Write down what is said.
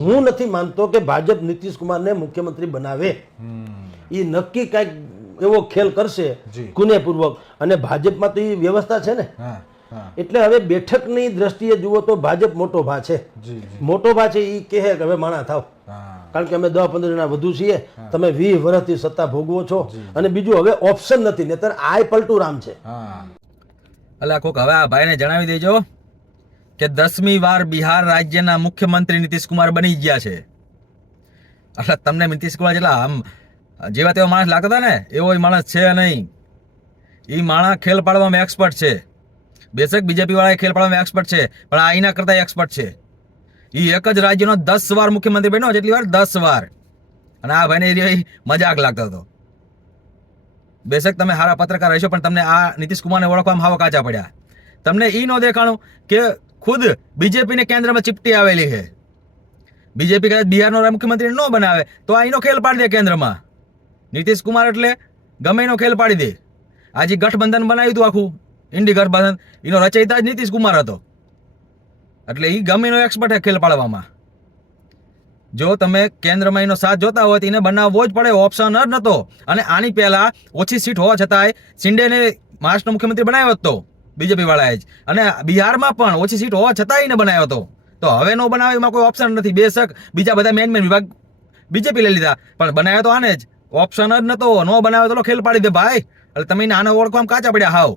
હું નથી માનતો કે ભાજપ નીતિશ કુમારને મુખ્યમંત્રી બનાવે. એ નક્કી કાંઈક એવો ખેલ કરશે કુનેપૂર્વક, અને ભાજપમાં તો એ વ્યવસ્થા છે ને. એટલે હવે બેઠકની દ્રષ્ટિએ જુઓ તો ભાજપ મોટો ભા છે. મોટો ભા છે એ કહે કે હવે માણા થાવ, કારણ કે અમે 10-15 જણા વધુ છીએ, તમે 20 વર્ષથી સત્તા ભોગવો છો, અને બીજું હવે ઓપ્શન નથી, નહીતર આય પલટું રામ છે. અલા કોક હવે આ ભાઈને જણાવી દેજો કે 10મી વાર બિહાર રાજ્યના મુખ્યમંત્રી નીતિશ કુમાર બની ગયા છે. એટલે તમને નીતિશ કુમાર જેટલા આમ જેવા તેવા માણસ લાગતા હતા ને, એવો માણસ છે નહીં. એ માણસ ખેલ પાડવામાં એક્સપર્ટ છે. બેશક બીજેપી વાળા ખેલ પાડવામાં એક્સપર્ટ છે, પણ આ એના કરતા એક્સપર્ટ છે. એ એક જ રાજ્યનો 10 વાર મુખ્યમંત્રી બન્યો, જેટલી વાર 10 વાર. અને આ ભાઈને મજાક લાગતો હતો. બેશક તમે સારા પત્રકાર હશો, પણ તમને આ નીતિશ કુમારને ઓળખવામાં હાવ કાચા પડ્યા. તમને એ ન દેખાણું કે ખુદ બીજેપીને કેન્દ્રમાં ચીપટી આવેલી છે. બીજેપી કદાચ બિહારનો મુખ્યમંત્રી ન બનાવે તો આ એનો ખેલ પાડી દે કેન્દ્રમાં. નીતિશ કુમાર એટલે ગમે એનો ખેલ પાડી દે. આજે ગઠબંધન બનાવ્યું હતું આખું ઇન્ડી ગઠબંધન, એનો રચયિતા જ નીતિશ કુમાર હતો. એટલે એ ગમે એનો એક્સપર્ટ છે ખેલ પાડવામાં. જો તમે કેન્દ્રમાં એનો સાથ જોતા હોય તો એને બનાવવો જ પડે, ઓપ્શન જ નતો. અને આની પહેલા ઓછી સીટ હોવા છતાંય શિંદેને મહારાષ્ટ્રનો મુખ્યમંત્રી બનાવ્યો હતો બીજેપી વાળાએ જ, અને બિહારમાં પણ ઓછી સીટ હોવા છતાંય એને બનાવ્યો હતો. તો હવે નો બનાવે એમાં કોઈ ઓપ્શન નથી. બેશક બીજા બધા મેન વિભાગ બીજેપી લઈ લીધા, પણ બનાવ્યો તો આને જ. ઓપ્શન જ નતો. નો બનાવ્યો તો ખેલ પાડી દે ભાઈ. એટલે તમે આને ઓળખવામાં કાચા પડ્યા હાવ.